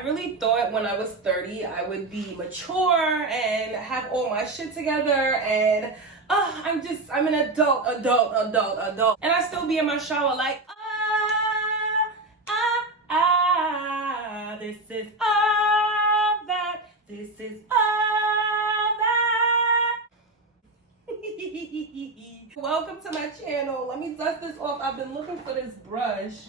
I really thought when I was 30, I would be mature and have all my shit together and I'm an adult. And I still be in my shower like, this is all that, this is all that. Welcome to my channel. Let me dust this off. I've been looking for this brush.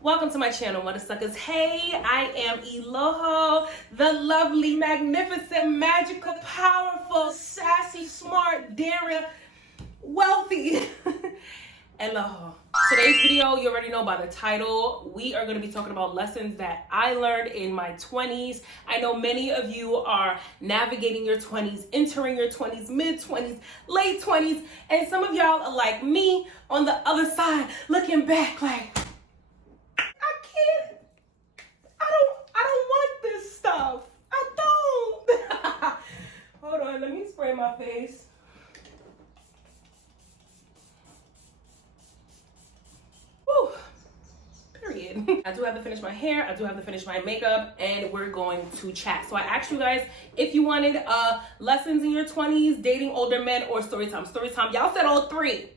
Welcome to my channel, Mother Suckers. Hey, I am Eloho, the lovely, magnificent, magical, powerful, sassy, smart, daring, wealthy Eloho. Today's video, you already know by the title, we are going to be talking about lessons that I learned in my 20s. I know many of you are navigating your 20s, entering your 20s, mid-20s, late 20s, and some of y'all are like me on the other side, looking back like, I don't want this stuff. I don't. Hold on, let me spray my face. Whew. Period. I do have to finish my hair. I do have to finish my makeup, and we're going to chat. So I asked you guys if you wanted lessons in your 20s, dating older men, or story time. Story time. Y'all said all three.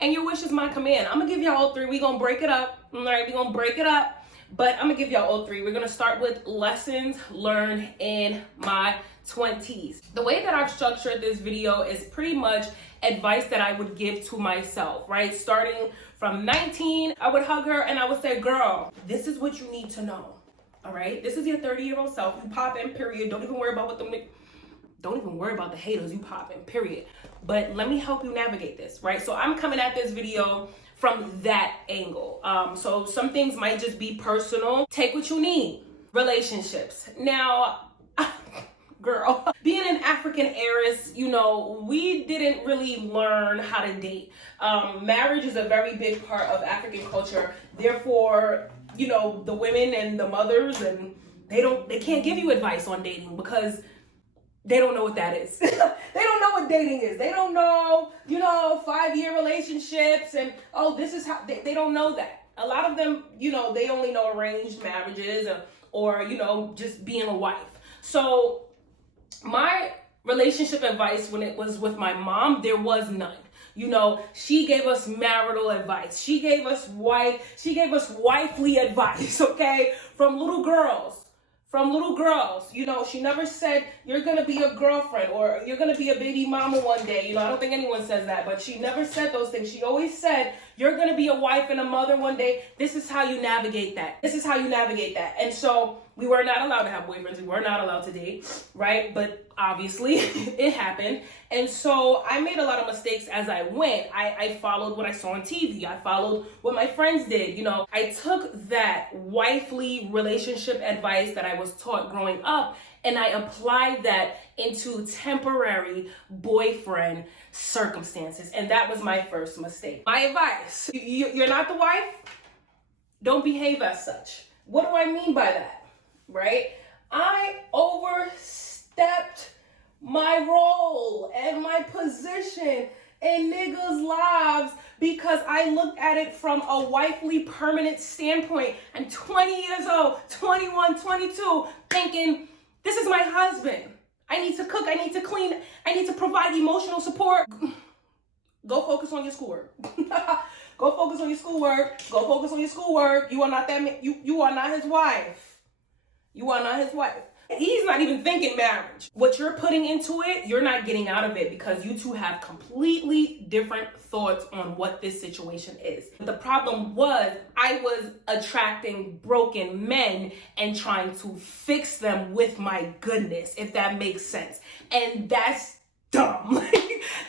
And your wish is my command. I'm gonna give y'all all three. We're gonna break it up. All right, we're gonna break it up. But I'm gonna give y'all all three. We're gonna start with lessons learned in my 20s. The way that I've structured this video is pretty much advice that I would give to myself, right? Starting from 19, I would hug her and I would say, girl, this is what you need to know, all right? This is your 30-year-old self. You pop in, period. Don't even worry about what don't even worry about the haters. You pop in, period. But let me help you navigate this, right? So I'm coming at this video from that angle. So some things might just be personal. Take what you need. Relationships. Now, girl, being an African heiress, you know, we didn't really learn how to date. Marriage is a very big part of African culture. Therefore, you know, the women and the mothers, and they can't give you advice on dating because they don't know what that is. They don't know what dating is. They don't know, you know, 5-year relationships and, oh, this is how, they don't know that. A lot of them, you know, they only know arranged marriages or, you know, just being a wife. So my relationship advice when it was with my mom, there was none. You know, she gave us marital advice. She gave us wifely advice, okay? From little girls. You know, she never said, you're going to be a girlfriend or you're going to be a baby mama one day. You know, I don't think anyone says that, but she never said those things. She always said, you're going to be a wife and a mother one day. This is how you navigate that. And so we were not allowed to have boyfriends. We were not allowed to date, right? But obviously it happened. And so I made a lot of mistakes as I went. I followed what I saw on TV. I followed what my friends did. You know, I took that wifely relationship advice that I was taught growing up and I applied that into temporary boyfriend circumstances. And that was my first mistake. My advice, you're not the wife, don't behave as such. What do I mean by that, right? I overstepped my role and my position in niggas' lives because I looked at it from a wifely permanent standpoint. I'm 20 years old, 21, 22, thinking, this is my husband. I need to cook, I need to clean, I need to provide emotional support. Go focus on your schoolwork. Go focus on your schoolwork. Go focus on your schoolwork. You are not that. You are not his wife. You are not his wife. He's not even thinking marriage. What you're putting into it, you're not getting out of it because you two have completely different thoughts on what this situation is. The problem was I was attracting broken men and trying to fix them with my goodness, if that makes sense. And that's dumb.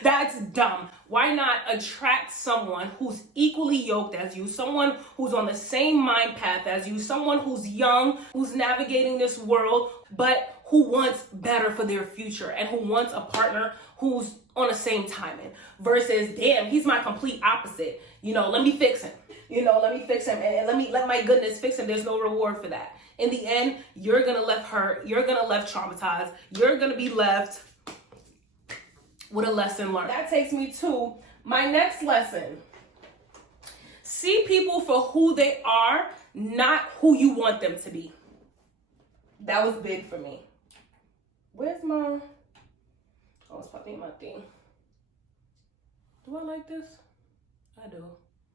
That's dumb. Why not attract someone who's equally yoked as you, someone who's on the same mind path as you, someone who's young, who's navigating this world, but who wants better for their future and who wants a partner who's on the same timing versus, damn, he's my complete opposite. You know, let me fix him. And let my goodness fix him. There's no reward for that. In the end, you're gonna left hurt. You're gonna left traumatized. You're gonna be left with a lesson learned. That takes me to my next lesson. See people for who they are, not who you want them to be. That was big for me. Where's my... Oh, it's probably my thing. Do I like this? I do.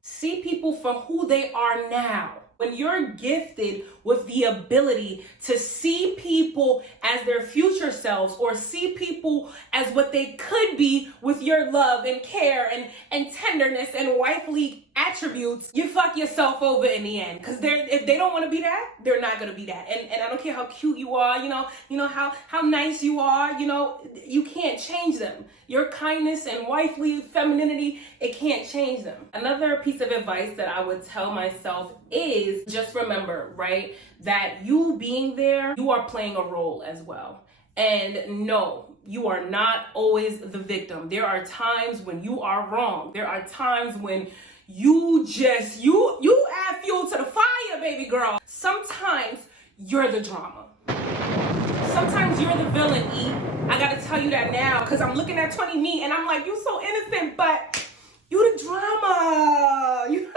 See people for who they are now. When you're gifted with the ability to see people as their future selves, or see people as what they could be with your love and care and tenderness and wifely attributes, you fuck yourself over in the end. Because if they don't want to be that, they're not going to be that. And I don't care how cute you are, you know how nice you are, you can't change them. Your kindness and wifely femininity, it can't change them. Another piece of advice that I would tell myself is just remember, right, that you being there, you are playing a role as well. And no, you are not always the victim. There are times when you are wrong. There are times when you add fuel to the fire, baby girl. Sometimes you're the drama. Sometimes you're the villain, E. I gotta tell you that now, because I'm looking at 20 me and I'm like, you so innocent, but you the drama. You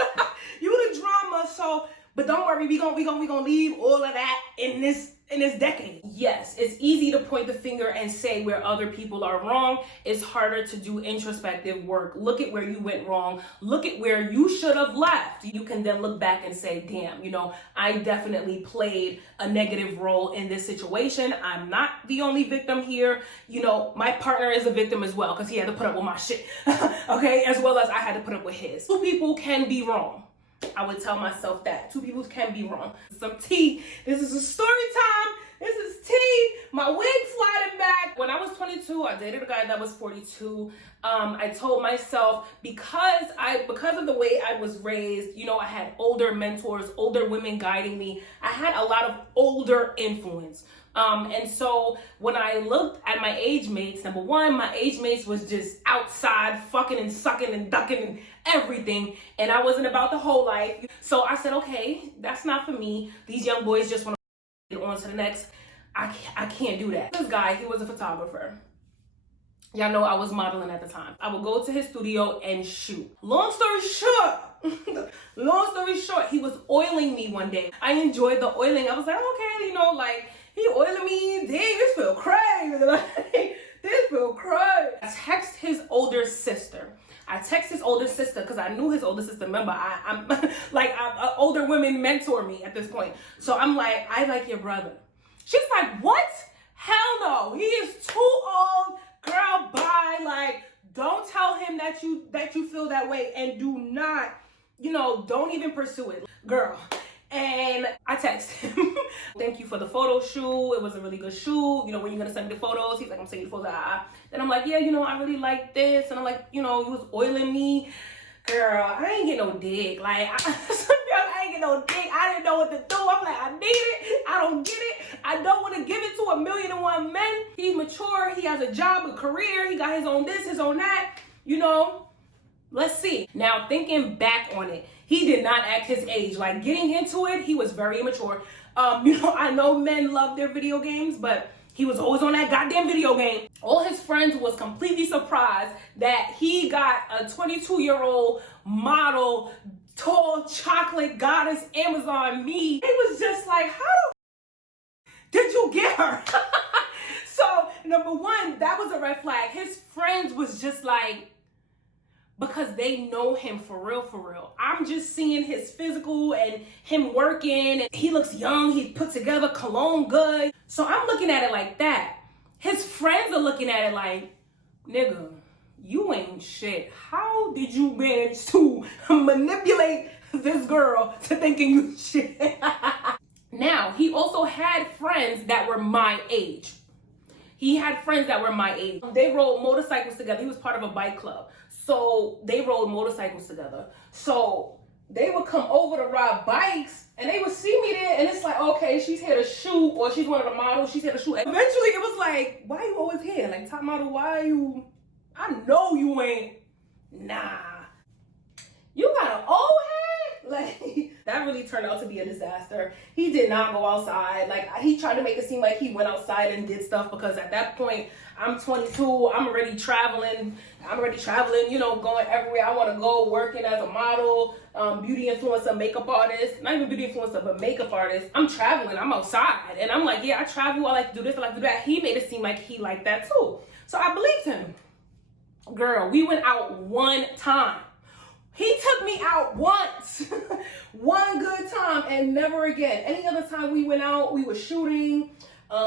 the drama. So, but don't worry, we gonna leave all of that in this decade. Yes, it's easy to point the finger and say where other people are wrong. It's harder to do introspective work. Look at where you went wrong. Look at where you should have left. You can then look back and say, damn, I definitely played a negative role in this situation. I'm not the only victim here. My partner is a victim as well, because he had to put up with my shit. Okay, as well as I had to put up with his. Two people can be wrong. I would tell myself that. Two people can be wrong. Some tea. This is a story time. This is tea. My wig sliding back. When I was 22, I dated a guy that was 42. I told myself, because of the way I was raised, I had older mentors, older women guiding me. I had a lot of older influence. And so when I looked at my age mates, number one, my age mates was just outside fucking and sucking and ducking and everything. And I wasn't about the whole life. So I said, okay, that's not for me. These young boys just want to get on to the next. I can't do that. This guy, he was a photographer. Y'all know I was modeling at the time. I would go to his studio and shoot. Long story short, he was oiling me one day. I enjoyed the oiling. I was like, okay, he oiling me. Dang, this feel crazy. This feel crazy. I text his older sister because I knew his older sister. Remember, I'm older women mentor me at this point. So I'm like, I like your brother. She's like, what? Hell no. He is too old. Girl, bye. Like, don't tell him that you feel that way, and do not, don't even pursue it. Girl. And I text him, thank you for the photo shoot. It was a really good shoot. When you're gonna send me the photos? He's like, I'm sending you the photos. Then I'm like, yeah, I really like this. And I'm like, he was oiling me. Girl, I ain't get no dick. Like, I ain't get no dick. I didn't know what to do. I'm like, I need it. I don't get it. I don't want to give it to 1,000,001 men. He's mature. He has a job, a career. He got his own this, his own that. Let's see. Now, thinking back on it, he did not act his age. Like, getting into it, he was very immature. I know men love their video games, but he was always on that goddamn video game. All his friends was completely surprised that he got a 22-year-old model, tall chocolate goddess Amazon me. He was just like, how did you get her? So, number one, that was a red flag. His friends was just like, because they know him for real. I'm just seeing his physical and him working, and he looks young, he put together, cologne good. So I'm looking at it like that. His friends are looking at it like, nigga, you ain't shit. How did you manage to manipulate this girl to thinking you shit? Now, he also had friends that were my age. They rode motorcycles together. He was part of a bike club. So they rode motorcycles together. So they would come over to ride bikes, and they would see me there, and it's like, okay, she's here to shoot, or she's one of the models, she's here to shoot. And eventually it was like, why you always here? Like, top model, why you? I know you ain't. Nah. You got an old head? Like, that really turned out to be a disaster. He did not go outside. Like, he tried to make it seem like he went outside and did stuff, because at that point, I'm 22, I'm already traveling, you know, going everywhere. I want to go, working as a model, beauty influencer, makeup artist, not even beauty influencer, but makeup artist. I'm traveling, I'm outside. And I'm like, yeah, I travel, I like to do this, I like to do that. He made it seem like he liked that too. So I believed him. Girl, we went out one time. He took me out once, one good time, and never again. Any other time we went out, we were shooting,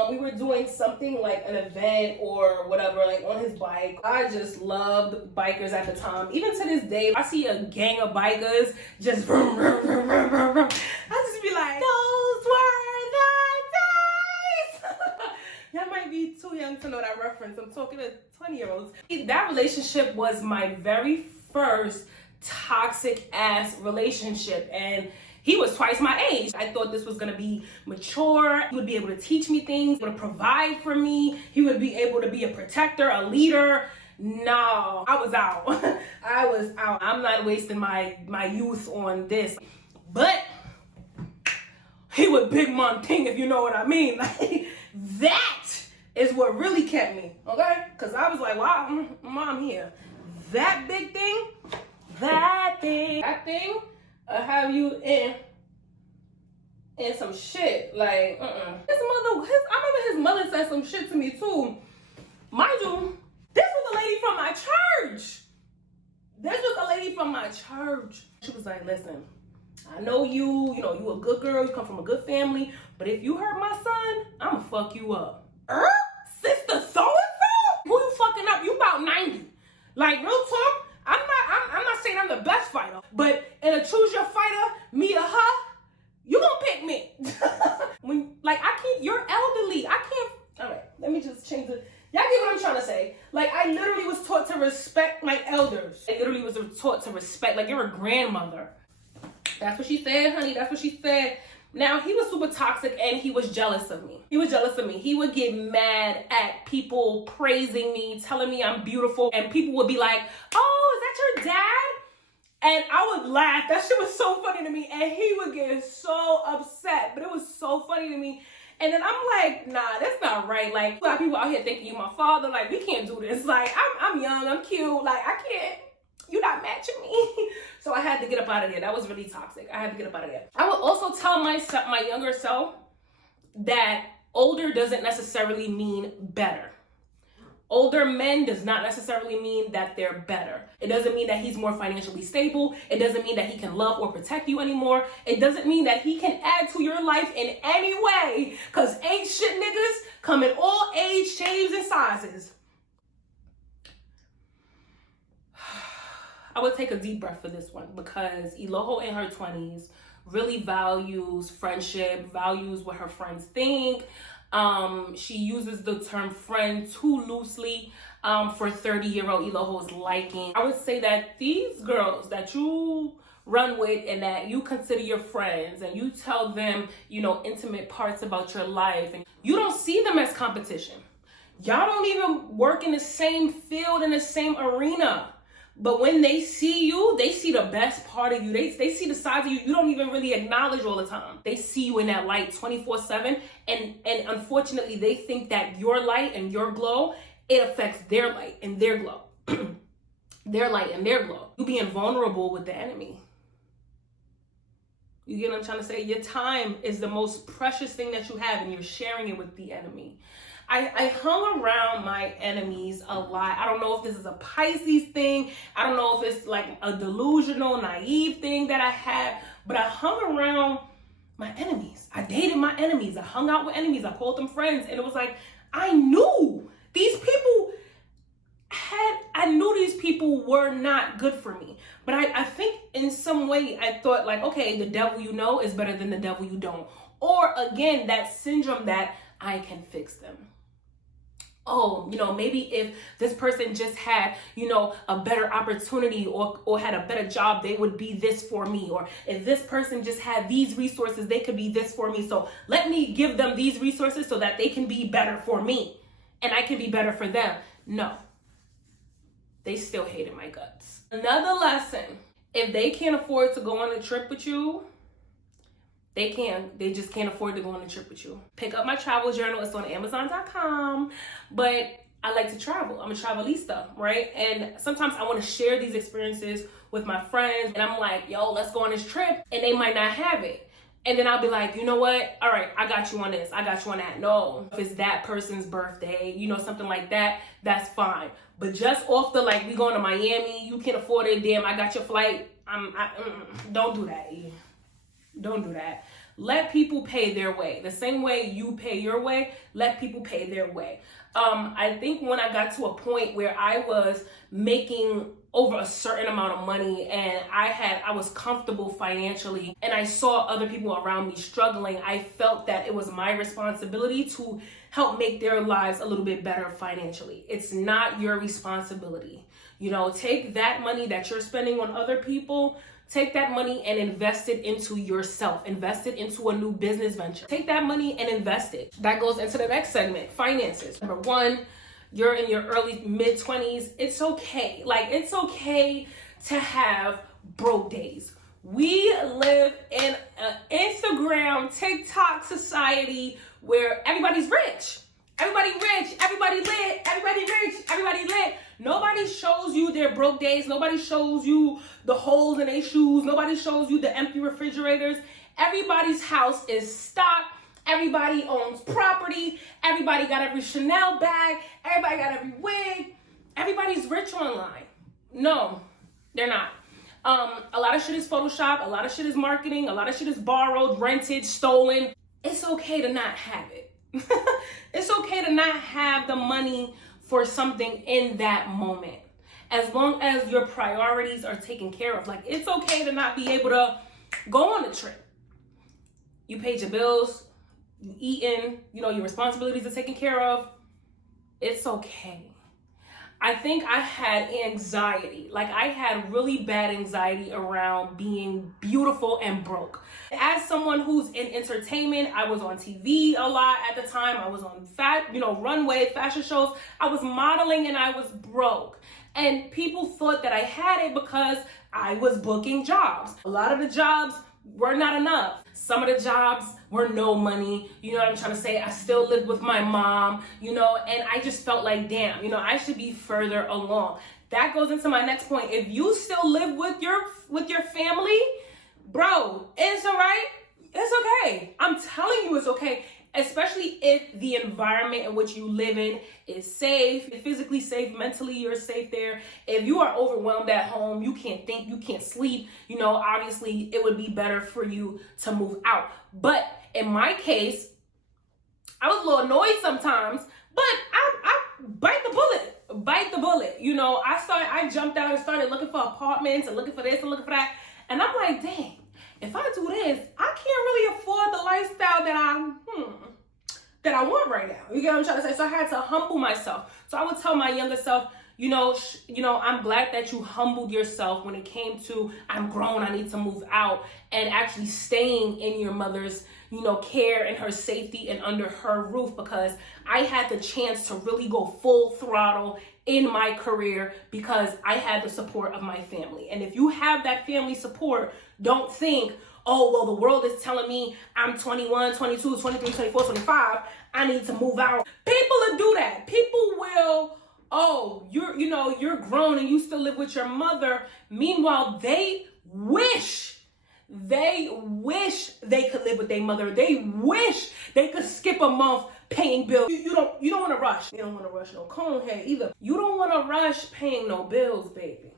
we were doing something like an event or whatever, like on his bike. I just loved bikers at the time. Even to this day, I see a gang of bikers just vroom, vroom, vroom, vroom, vroom, vroom. I just be like, those were the days. Y'all might be too young to know that reference. I'm talking to 20-year-olds. That relationship was my very first toxic ass relationship, and he was twice my age. I thought this was gonna be mature. He would be able to teach me things, would provide for me. He would be able to be a protector, a leader. No, I was out. I was out. I'm not wasting my youth on this. But he was big mom thing, if you know what I mean. Like, that is what really kept me, okay? Because I was like, wow, mom here. That big thing, that thing have you in some shit. Like, I remember his mother said some shit to me too. Mind you, this was a lady from my church. She was like, listen, I know you know, you a good girl, you come from a good family, but if you hurt my son, I'ma fuck you up. Sister so-and-so? Who you fucking up? You about 90. Like, real talk, I'm not saying I'm the best fighter, but in a choose your fighter, me or her, you gonna pick me. When, like, you're elderly. I can't, all right, let me just change it. Y'all get what I'm trying to say? Like, I literally was taught to respect my elders. I literally was taught to respect, like, you're a grandmother. That's what she said, honey, that's what she said. Now, he was super toxic and he was jealous of me. He would get mad at people praising me, telling me I'm beautiful, and people would be like, oh, is that your dad? And I would laugh. That shit was so funny to me. And he would get so upset, but it was so funny to me. And then I'm like, nah, that's not right. Like, a lot of people out here thinking you my father. Like, we can't do this. Like, I'm young, I'm cute. Like, I can't. You're not matching me. So I had to get up out of there. That was really toxic. I had to get up out of there. I would also tell my younger self that older doesn't necessarily mean better. Older men does not necessarily mean that they're better. It doesn't mean that he's more financially stable. It doesn't mean that he can love or protect you anymore. It doesn't mean that he can add to your life in any way. Because ain't shit niggas come in all age, shapes, and sizes. I would take a deep breath for this one, because Eloho in her 20s really values friendship, values what her friends think. She uses the term friend too loosely for 30-year-old Eloho's liking. I would say that these girls that you run with and that you consider your friends and you tell them, you know, intimate parts about your life, and you don't see them as competition. Y'all don't even work in the same field, in the same arena. But when they see you, they see the best part of you. They see the sides of you you don't even really acknowledge all the time. They see you in that light 24/7. And unfortunately, they think that your light and your glow, it affects their light and their glow. Their light and their glow. You being vulnerable with the enemy. You get what I'm trying to say? Your time is the most precious thing that you have, and you're sharing it with the enemy. I hung around my enemies a lot. I don't know if this is a Pisces thing. I don't know if it's like a delusional, naive thing that I had, but I hung around my enemies. I dated my enemies. I hung out with enemies. I called them friends. And it was like, I knew these people were not good for me. But I think in some way I thought like, okay, the devil you know is better than the devil you don't. Or again, that syndrome that I can fix them. Oh, you know, maybe if this person just had, you know, a better opportunity or had a better job, they would be this for me. Or if this person just had these resources, they could be this for me. So let me give them these resources so that they can be better for me and I can be better for them. No, they still hated my guts. Another lesson, if they can't afford to go on a trip with you, They just can't afford to go on a trip with you. Pick up my travel journal. It's on Amazon.com. But I like to travel. I'm a travelista, right? And sometimes I want to share these experiences with my friends. And I'm like, yo, let's go on this trip. And they might not have it. And then I'll be like, you know what? All right, I got you on this. I got you on that. No, if it's that person's birthday, something like that, that's fine. But just off the, like, we going to Miami, you can afford it. Damn, I got your flight. Don't do that. Don't do that. Let people pay their way. The same way you pay your way, let people pay their way. I think when I got to a point where I was making over a certain amount of money and I was comfortable financially and I saw other people around me struggling, I felt that it was my responsibility to help make their lives a little bit better financially. It's not your responsibility. Take that money that you're spending on other people, take that money and invest it into yourself. Invest it into a new business venture. Take that money and invest it. That goes into the next segment, finances. Number one, you're in your early mid-20s. It's okay. It's okay to have broke days. We live in an Instagram, TikTok society where everybody's rich. Everybody rich, everybody lit, everybody rich, everybody lit. Nobody shows you their broke days. Nobody shows you the holes in their shoes. Nobody shows you the empty refrigerators. Everybody's house is stocked. Everybody owns property. Everybody got every Chanel bag. Everybody got every wig. Everybody's rich online. No, they're not. A lot of shit is Photoshop. A lot of shit is marketing. A lot of shit is borrowed, rented, stolen. It's okay to not have it. It's okay to not have the money for something in that moment. As long as your priorities are taken care of. It's okay to not be able to go on a trip. You paid your bills, you eating, your responsibilities are taken care of. It's okay. I think I had anxiety. I had really bad anxiety around being beautiful and broke. As someone who's in entertainment, I was on TV a lot at the time. I was on runway fashion shows. I was modeling and I was broke. And people thought that I had it because I was booking jobs. A lot of the jobs were not enough. Some of the jobs were no money. You know what I'm trying to say? I still lived with my mom, and I just felt like, damn, I should be further along. That goes into my next point. If you still live with your family, bro, it's all right. It's okay. I'm telling you it's okay. Especially if the environment in which you live in is safe, physically safe, mentally you're safe there. If you are overwhelmed at home, you can't think, you can't sleep, obviously it would be better for you to move out. But in my case, I was a little annoyed sometimes, but I bite the bullet. I jumped out and started looking for apartments and looking for this and looking for that. And I'm like, dang. If I do this, I can't really afford the lifestyle that I want right now. You get what I'm trying to say? So I had to humble myself. So I would tell my younger self, I'm glad that you humbled yourself when it came to, I'm grown, I need to move out, and actually staying in your mother's, care and her safety and under her roof, because I had the chance to really go full throttle in my career because I had the support of my family. And if you have that family support, don't think, oh, well, the world is telling me I'm 21, 22, 23, 24, 25. I need to move out. People will do that. People will, oh, you're grown and you still live with your mother. Meanwhile, they wish they could live with their mother. They wish they could skip a month paying bills. You don't want to rush. You don't want to rush no conehead either. You don't want to rush paying no bills, baby.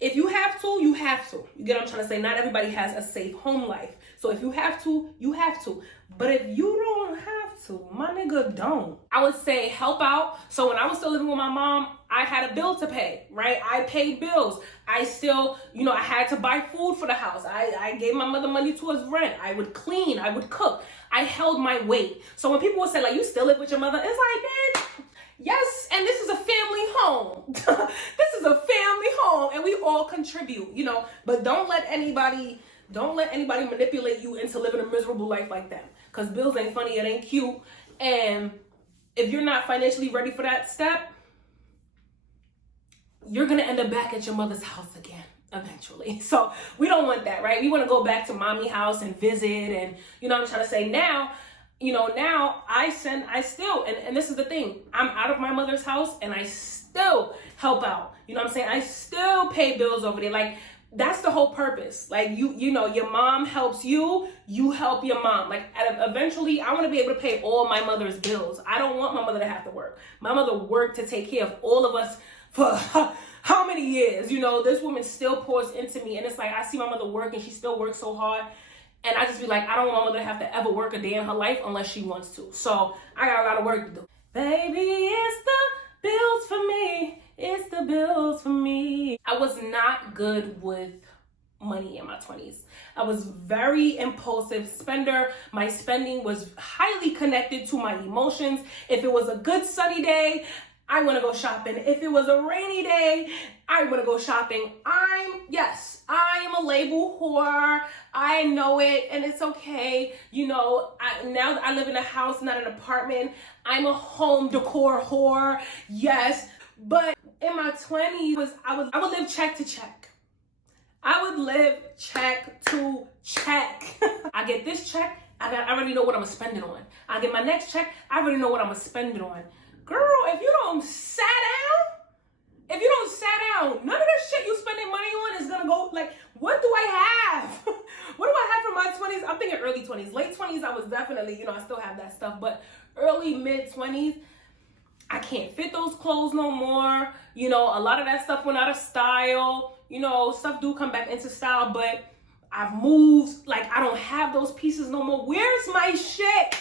If you have to, you have to. You get what I'm trying to say? Not everybody has a safe home life. So if you have to, you have to. But if you don't have to, my nigga, don't. I would say help out. So when I was still living with my mom, I had a bill to pay, right? I paid bills. I still, I had to buy food for the house. I gave my mother money towards rent. I would clean. I would cook. I held my weight. So when people would say, you still live with your mother? It's like, bitch, yes, and this is a family home. This is a family home, and we all contribute, But don't let anybody manipulate you into living a miserable life like that. Because bills ain't funny, it ain't cute. And if you're not financially ready for that step, you're going to end up back at your mother's house again. eventually. So we don't want that, right? We want to go back to mommy house and visit, and you know what I'm trying to say. Now, you know, now I still, and this is the thing, I'm out of my mother's house and I still help out. You know what I'm saying? I still pay bills over there. Like, that's the whole purpose. Like, you know, your mom helps you, you help your mom. Like, eventually I want to be able to pay all my mother's bills. I don't want my mother to have to work. My mother worked to take care of all of us for how many years? You know, this woman still pours into me, and it's like I see my mother work and she still works so hard, and I just be like, I don't want my mother to have to ever work a day in her life unless she wants to. So I got a lot of work to do. Baby, it's the bills for me. It's the bills for me. I was not good with money in my 20s. I was very impulsive spender. My spending was highly connected to my emotions. If it was a good sunny day, I want to go shopping. If it was a rainy day, I want to go shopping. I am a label whore. I know it, and it's okay. You know, now that I live in a house, not an apartment, I'm a home decor whore. Yes, but in my 20s, I would live check to check. I would live check to check. I get this check, I already know what I'm gonna spend it on. I get my next check, I already know what I'm gonna spend it on. Girl, if you don't sat down, none of the shit you spending money on is gonna go. Like, what do I have? What do I have for my 20s? I'm thinking early 20s. Late 20s, I was definitely, you know, I still have that stuff. But early, mid 20s, I can't fit those clothes no more. You know, a lot of that stuff went out of style. You know, stuff do come back into style, but I've moved. Like, I don't have those pieces no more. Where's my shit?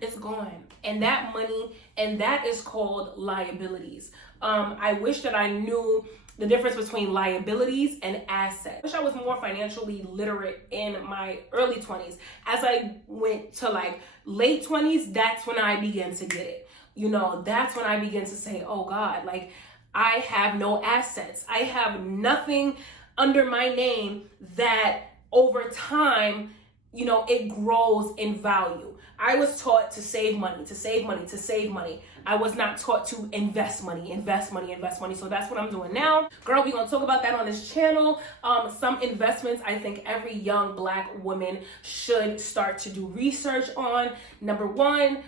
It's gone. And that money, and that is called liabilities. I wish that I knew the difference between liabilities and assets. I wish I was more financially literate in my early 20s. As I went to like late 20s, that's when I began to get it. You know, that's when I began to say, oh God, like, I have no assets. I have nothing under my name that over time, you know, it grows in value. I was taught to save money, to save money, to save money. I was not taught to invest money, invest money, invest money. So that's what I'm doing now. Girl, we're gonna talk about that on this channel. Some investments I think every young Black woman should start to do research on. Number one,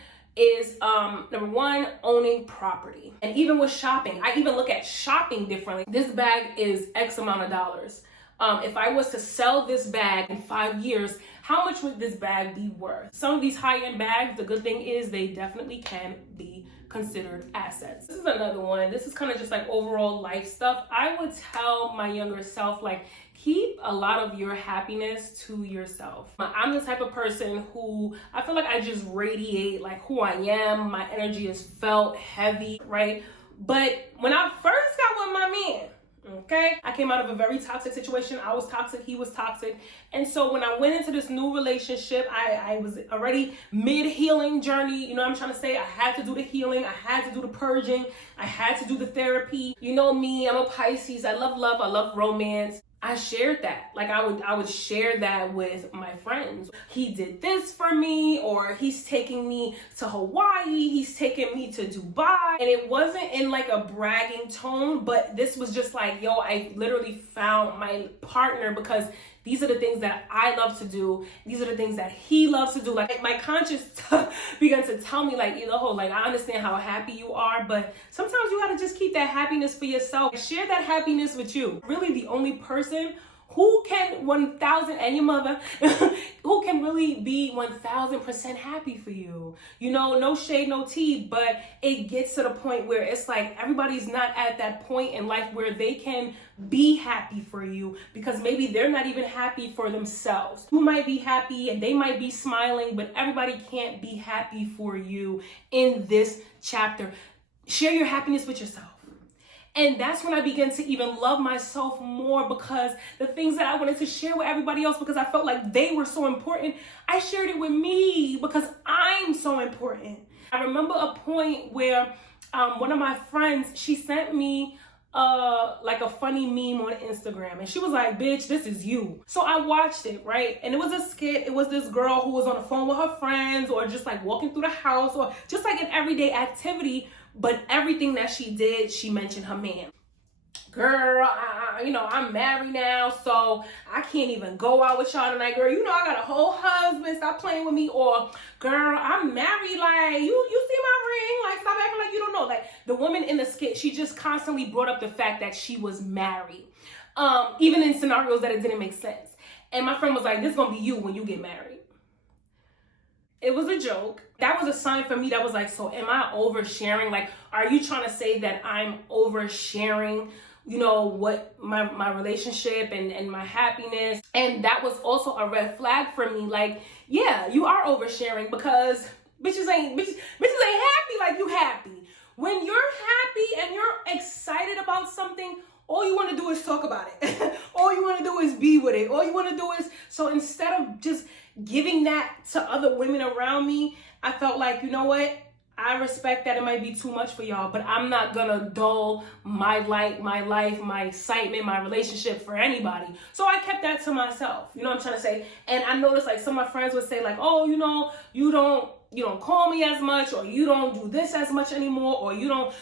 owning property. And even with shopping, I even look at shopping differently. This bag is X amount of dollars. If I was to sell this bag in 5 years, how much would this bag be worth? Some of these high-end bags, the good thing is they definitely can be considered assets. This is another one. This is kind of just like overall life stuff. I would tell my younger self, like, keep a lot of your happiness to yourself. I'm the type of person who I feel like I just radiate like who I am. My energy is felt heavy, right? But when I first got with my man, okay, I came out of a very toxic situation. I was toxic, he was toxic. And so when I went into this new relationship, I was already mid-healing journey. You know what I'm trying to say? I had to do the healing. I had to do the purging. I had to do the therapy. You know me, I'm a Pisces. I love love. I love romance. I shared that. Like, I would share that with my friends. He did this for me, or he's taking me to Hawaii, he's taking me to Dubai. And it wasn't in like a bragging tone, but this was just like, yo, I literally found my partner because these are the things that I love to do. These are the things that he loves to do. Like, my conscience began to tell me, like, like, I understand how happy you are, but sometimes you gotta just keep that happiness for yourself. Share that happiness with you. Really, the only person who can 1,000, and your mother, who can really be 1,000% happy for you. You know, no shade, no tea, but it gets to the point where it's like everybody's not at that point in life where they can be happy for you, because maybe they're not even happy for themselves. You might be happy and they might be smiling, but everybody can't be happy for you in this chapter. Share your happiness with yourself. And that's when I began to even love myself more, because the things that I wanted to share with everybody else, because I felt like they were so important, I shared it with me because I'm so important. I remember a point where one of my friends, she sent me like a funny meme on Instagram, and she was like, bitch, this is you. So I watched it, right? And it was a skit. It was this girl who was on the phone with her friends, or just like walking through the house, or just like an everyday activity. But everything that she did, she mentioned her man. girl, I'm married now, so I can't even go out with y'all tonight, girl. I got a whole husband, stop playing with me. Or, girl, I'm married, like, you see my ring, like, stop acting like you don't know. Like, the woman in the skit, she just constantly brought up the fact that she was married, even in scenarios that it didn't make sense. And my friend was like, this is gonna be you when you get married. It was a joke. That was a sign for me that was like, so am I oversharing? Like, are you trying to say that I'm oversharing, what my relationship and my happiness? And that was also a red flag for me. Like, yeah, you are oversharing, because bitches ain't happy like you happy. When you're happy and you're excited about something, all you want to do is talk about it. All you want to do is be with it. All you want to do is, so instead of just giving that to other women around me, I felt like, you know what? I respect that it might be too much for y'all, but I'm not gonna dull my light, my life, my excitement, my relationship for anybody. So I kept that to myself. You know what I'm trying to say? And I noticed like some of my friends would say like, oh, you don't call me as much, or you don't do this as much anymore,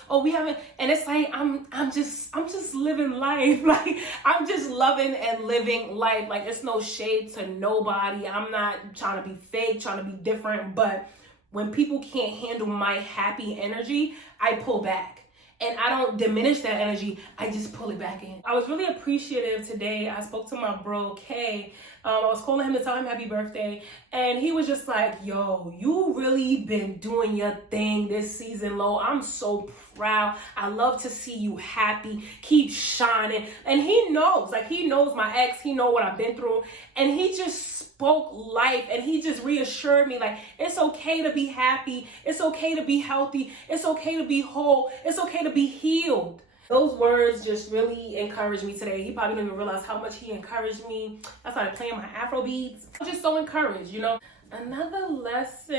or we haven't. And it's like, I'm just living life. Like, I'm just loving and living life. Like, it's no shade to nobody. I'm not trying to be fake, trying to be different, but when people can't handle my happy energy, I pull back. And I don't diminish that energy, I just pull it back in. I was really appreciative today. I spoke to my bro, Kay. I was calling him to tell him happy birthday. And he was just like, yo, you really been doing your thing this season, Lo. I'm so proud. I love to see you happy. Keep shining. And he knows my ex. He know what I've been through. And he just spoke life, and he just reassured me like, it's okay to be happy. It's okay to be healthy. It's okay to be whole. It's okay to be healed. Those words just really encouraged me today. He probably didn't even realize how much he encouraged me. I started playing my Afro beats. I'm just so encouraged, Another lesson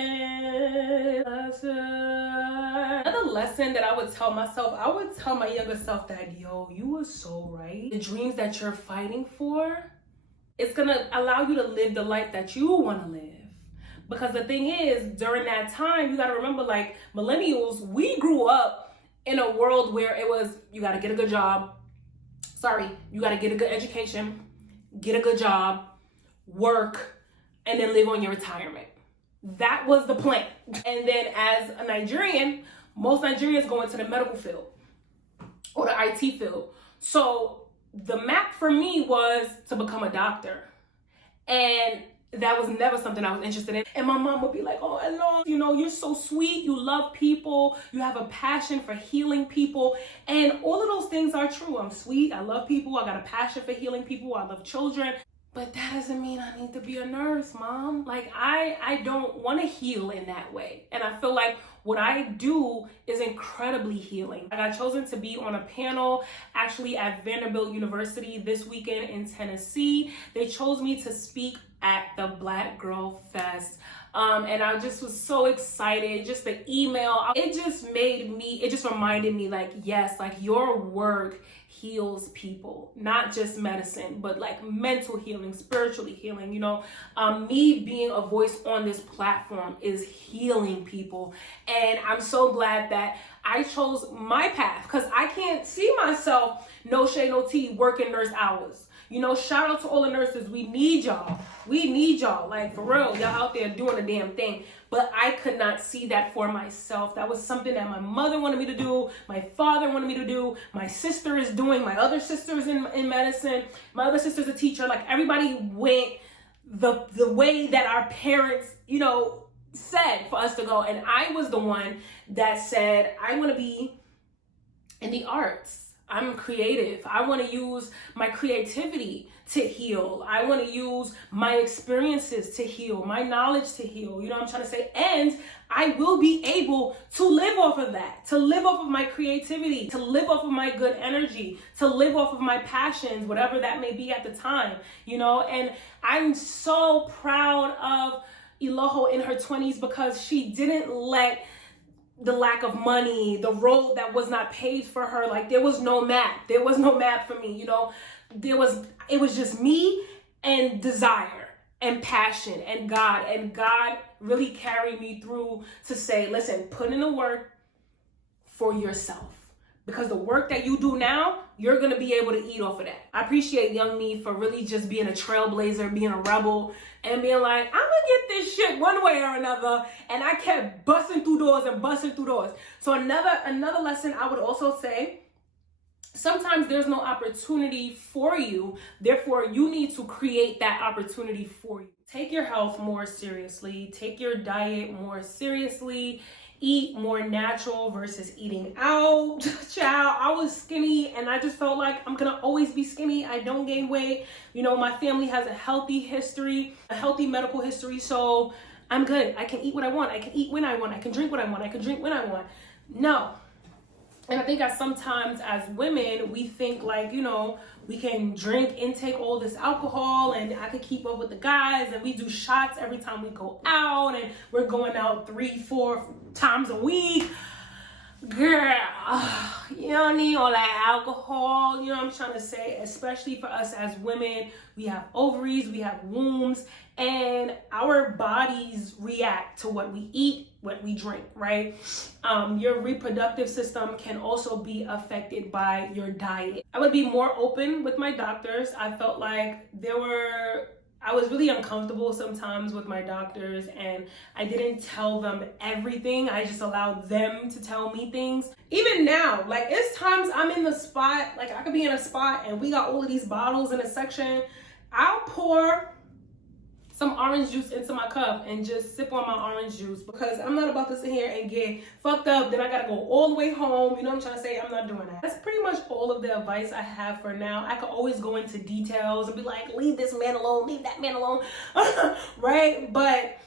that I would tell myself, I would tell my younger self that, yo, you were so right. The dreams that you're fighting for, it's gonna allow you to live the life that you want to live. Because the thing is, during that time, you got to remember, like, millennials, we grew up in a world where it was, you got to get a good job. You got to get a good education, get a good job, work, and then live on your retirement. That was the plan. And then as a Nigerian, most Nigerians go into the medical field or the IT field. So the map for me was to become a doctor. And that was never something I was interested in. And my mom would be like, oh, hello, you're so sweet. You love people. You have a passion for healing people. And all of those things are true. I'm sweet. I love people. I got a passion for healing people. I love children. But that doesn't mean I need to be a nurse, Mom. Like, I don't want to heal in that way. And I feel like what I do is incredibly healing. I got chosen to be on a panel actually at Vanderbilt University this weekend in Tennessee. They chose me to speak at the Black Girl Fest. And I just was so excited. Just the email, it just reminded me like, yes, like your work heals people, not just medicine, but like mental healing, spiritually healing. Me being a voice on this platform is healing people. And I'm so glad that I chose my path, because I can't see myself, no shade, no tea, working nurse hours. Shout out to all the nurses. We need y'all. Like, for real, y'all out there doing the damn thing. But I could not see that for myself. That was something that my mother wanted me to do. My father wanted me to do. My sister is doing. My other sister's in medicine. My other sister's a teacher. Like, everybody went the way that our parents, said for us to go. And I was the one that said, I want to be in the arts. I'm creative. I want to use my creativity to heal. I want to use my experiences to heal, my knowledge to heal. You know what I'm trying to say? And I will be able to live off of that, to live off of my creativity, to live off of my good energy, to live off of my passions, whatever that may be at the time, And I'm so proud of Iloho in her 20s, because she didn't let the lack of money, the road that was not paved for her, like there was no map. There was no map for me, it was just me and desire and passion and God really carried me through to say, listen, put in the work for yourself. because the work that you do now, you're gonna be able to eat off of that. I appreciate young me for really just being a trailblazer, being a rebel, and being like, I'm gonna get this shit one way or another. And I kept busting through doors and busting through doors. So another lesson I would also say, sometimes there's no opportunity for you. Therefore, you need to create that opportunity for you. Take your health more seriously. Take your diet more seriously. Eat more natural versus eating out. Child, I was skinny and I just felt like I'm gonna always be skinny. I don't gain weight. You know, my family has a healthy history, a healthy medical history, so I'm good. I can eat what I want. I can eat when I want. I can drink what I want. I can drink when I want. No. And I think that sometimes as women, we think like, you know, we can drink, intake all this alcohol, and I could keep up with the guys, and we do shots every time we go out, and we're going out 3-4 times a week. Girl, you don't need all that alcohol. You know what I'm trying to say? Especially for us as women, we have ovaries, we have wombs, and our bodies react to what we eat, what we drink, right? Your reproductive system can also be affected by your diet. I would be more open with my doctors. I felt like I was really uncomfortable sometimes with my doctors, and I didn't tell them everything. I just allowed them to tell me things. Even now, like, it's times I'm in the spot, like I could be in a spot and we got all of these bottles in a section. I'll pour some orange juice into my cup and just sip on my orange juice, because I'm not about to sit here and get fucked up. Then I gotta go all the way home. You know what I'm trying to say? I'm not doing that. That's pretty much all of the advice I have for now. I could always go into details and be like, leave this man alone, leave that man alone, right? But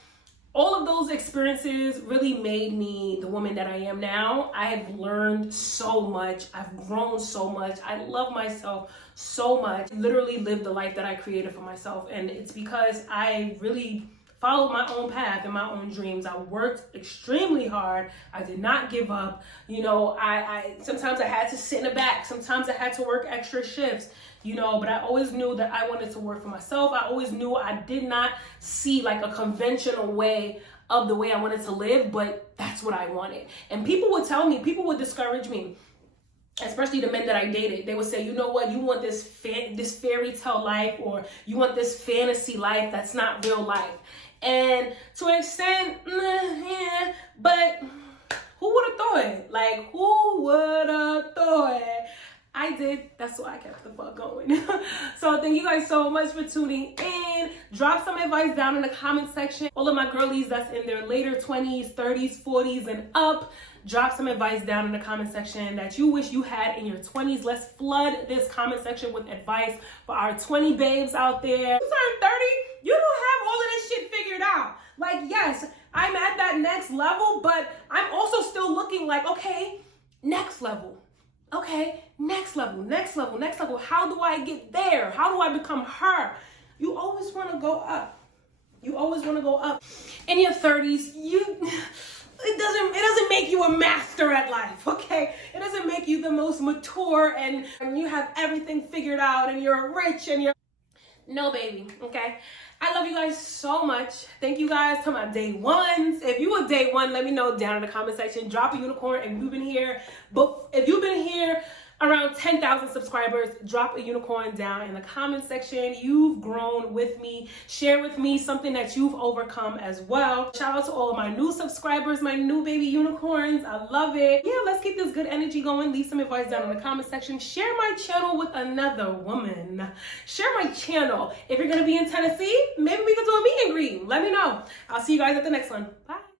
all of those experiences really made me the woman that I am now. I have learned so much. I've grown so much. I love myself so much. I literally lived the life that I created for myself. And it's because I really followed my own path and my own dreams. I worked extremely hard. I did not give up. You know, I sometimes I had to sit in the back. Sometimes I had to work extra shifts. You know, but I always knew that I wanted to work for myself. I always knew I did not see like a conventional way of the way I wanted to live, but that's what I wanted. And people would tell me, people would discourage me, especially the men that I dated. They would say, you know what, you want this fairy tale life, or you want this fantasy life that's not real life. And to an extent, yeah, but who would have thought it? Like, who would have thought it? I did. That's why I kept the fuck going. So thank you guys so much for tuning in. Drop some advice down in the comment section. All of my girlies that's in their later 20s, 30s, 40s, and up, drop some advice down in the comment section that you wish you had in your 20s. Let's flood this comment section with advice for our 20 babes out there. You turn 30, you don't have all of this shit figured out. Like, yes, I'm at that next level, but I'm also still looking like, okay, next level. Okay, next level, next level, next level. How do I get there? How do I become her? You always want to go up. You always want to go up. In your 30s, it doesn't make you a master at life, okay? It doesn't make you the most mature and you have everything figured out and you're rich and you're... No, baby, okay? I love you guys so much. Thank you guys to my day ones. If you were day one, let me know down in the comment section. Drop a unicorn if you've been here. But if you've been here around 10,000 subscribers, drop a unicorn down in the comment section. You've grown with me. Share with me something that you've overcome as well. Shout out to all of my new subscribers, my new baby unicorns. I love it. Yeah, let's keep this good energy going. Leave some advice down in the comment section. Share my channel with another woman. Share my channel. If you're going to be in Tennessee, maybe we can do a meet and greet. Let me know. I'll see you guys at the next one. Bye.